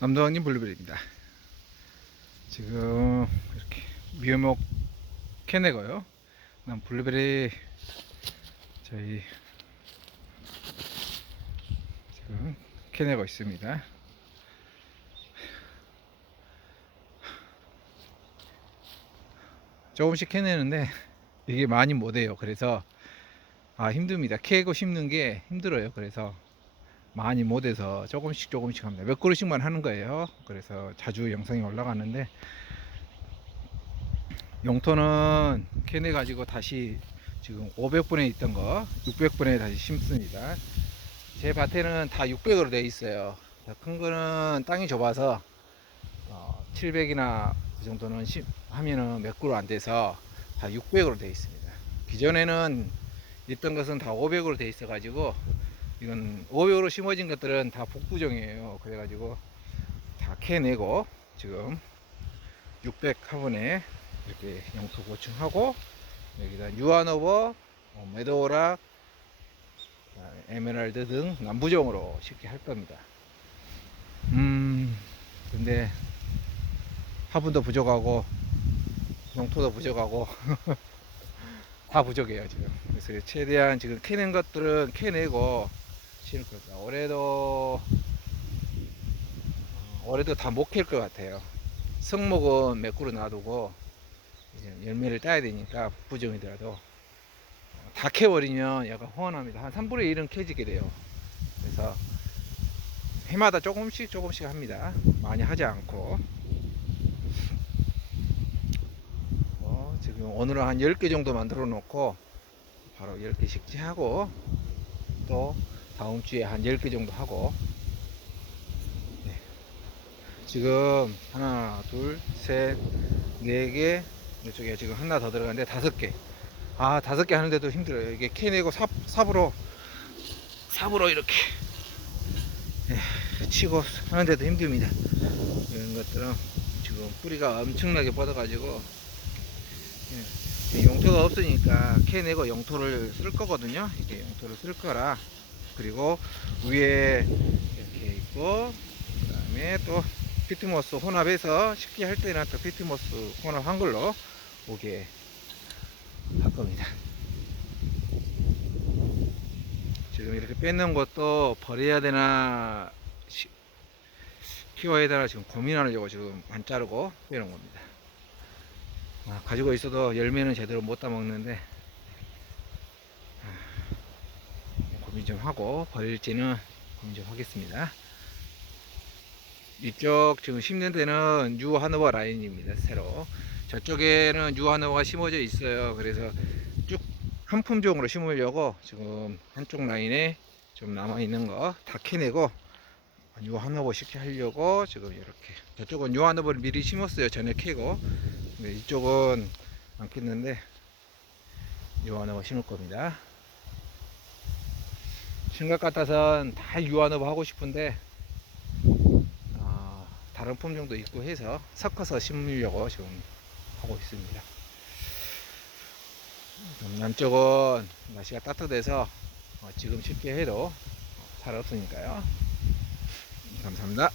남도왕님 블루베리입니다. 지금 이렇게 미어목 캐내고요. 난 블루베리 저희 지금 캐내고 있습니다. 조금씩 캐내는데 이게 많이 못해요. 그래서 아 힘듭니다. 캐고 심는 게 힘들어요. 그래서 많이 못해서 조금씩 조금씩 합니다. 몇 그릇씩만 하는 거예요. 그래서 자주 영상이 올라가는데 용토는 캐내 가지고 다시 지금 500분에 있던 거 600분에 다시 심습니다. 제 밭에는 다 600으로 되어 있어요. 큰 거는 땅이 좁아서 700이나 그 정도는 심, 하면은 몇 그루 안 돼서 다 600으로 되어 있습니다. 기존에는 있던 것은 다 500으로 되어 있어 가지고 이건 500으로 심어진 것들은 다 복부종이에요. 그래가지고 다 캐내고 지금 600 화분에 이렇게 영토 보충하고 여기다 유아노버, 어, 메도라, 그다음에 에메랄드 등 남부종으로 쉽게 할 겁니다. 음, 근데 화분도 부족하고 영토도 부족하고 다 부족해요 지금. 그래서 최대한 지금 캐낸 것들은 캐내고 심을 겁니다. 올해도 어, 올해도 다 못 캘 것 같아요. 성목은 몇 그루 놔두고 열매를 따야 되니까 부정이더라도 어, 다 캐버리면 약간 허원합니다. 한 3분의 1은 캐지게 돼요. 그래서 해마다 조금씩 조금씩 합니다. 많이 하지 않고 어, 지금 오늘은 한 10개 정도 만들어 놓고 바로 10개 식재하고 또 다음 주에 한 10개 정도 하고. 네. 지금 하나 둘셋네개 이쪽에 지금 하나 더 들어가는데 다섯 개아 다섯 개 하는데도 힘들어요. 이게 캐내고 삽, 삽으로 삽으로 이렇게. 네, 치고 하는데도 힘듭니다. 이런 것들은 지금 뿌리가 엄청나게 뻗어 가지고 용토가 없으니까 캐내고 용토를 쓸 거거든요. 이게 용토를 쓸 거라 그리고 위에 이렇게 있고 그 다음에 또 피트모스 혼합해서 쉽게 할 때는 또 피트모스 혼합한 걸로 오게 할 겁니다. 지금 이렇게 뺏는 것도 버려야 되나 시- 키워야 되나 지금 고민하려고 지금 안 자르고 빼는 겁니다. 아, 가지고 있어도 열매는 제대로 못 따먹는데 아, 고민 좀 하고 버릴지는 고민 좀 하겠습니다. 이쪽 지금 심는 데는 뉴 하노버 라인입니다. 새로 저쪽에는 뉴 하노버가 심어져 있어요. 그래서 쭉 한 품종으로 심으려고 지금 한쪽 라인에 좀 남아 있는 거 다 캐내고 뉴 하노버 쉽게 하려고 지금 이렇게 저쪽은 뉴 하노버를 미리 심었어요. 전에 캐고 네, 이쪽은 안 켰는데 유한업을 심을 겁니다. 생각 같아선 다 유한업 하고 싶은데 아, 다른 품종도 있고 해서 섞어서 심으려고 지금 하고 있습니다. 음, 남쪽은 날씨가 따뜻해서 어, 지금 쉽게 해도 살 없으니까요. 감사합니다.